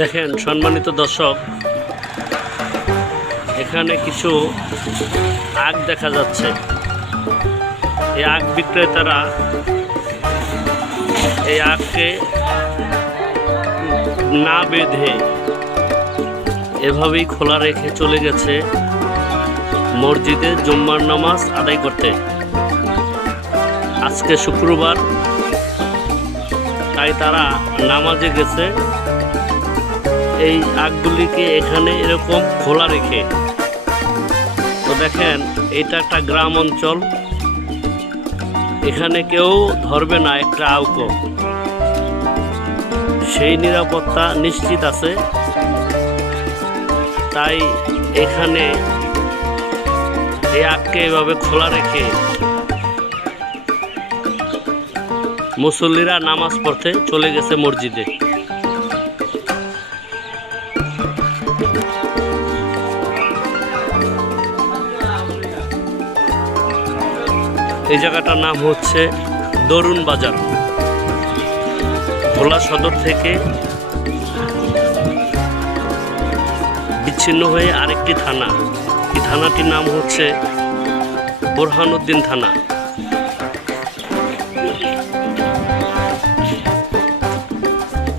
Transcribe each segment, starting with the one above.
দেখেন সম্মানিত দর্শক, এখানে কিছু আখ দেখা যাচ্ছে। এই আখ বিক্রেতারা এই আখকে না বেঁধে এভাবেই খোলা রেখে চলে গেছে মসজিদে জুম্মার নামাজ আদায় করতে। আজকে শুক্রবার, তাই তারা নামাজে গেছে এই আখগুলিকে এখানে এরকম খোলা রেখে। তো দেখেন, এটা একটা গ্রাম অঞ্চল, এখানে কেউ ধরবে না একটা আউকো, সেই নিরাপত্তা নিশ্চিত আছে। তাই এখানে এই আখকে এভাবে খোলা রেখে মুসল্লিরা নামাজ পড়তে চলে গেছে মসজিদে। এই জায়গাটার নাম হচ্ছে দরুন বাজার, ভোলা সদর থেকে বিচ্ছিন্ন হয়ে আরেকটি থানা। এই থানাটির নাম হচ্ছে বোরহানুদ্দিন থানা।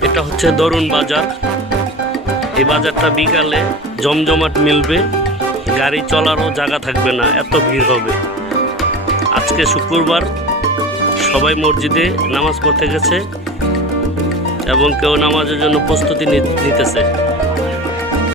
এটা হচ্ছে দরুন বাজার। এই বাজারটা বিকালে জমজমাট মিলবে, গাড়ি চলারও জায়গা থাকবে না, এত ভিড় হবে। আজকে শুক্রবার, সবাই মসজিদে নামাজ পড়তে গেছে এবং কেউ নামাজের জন্য প্রস্তুতি নিতেছে।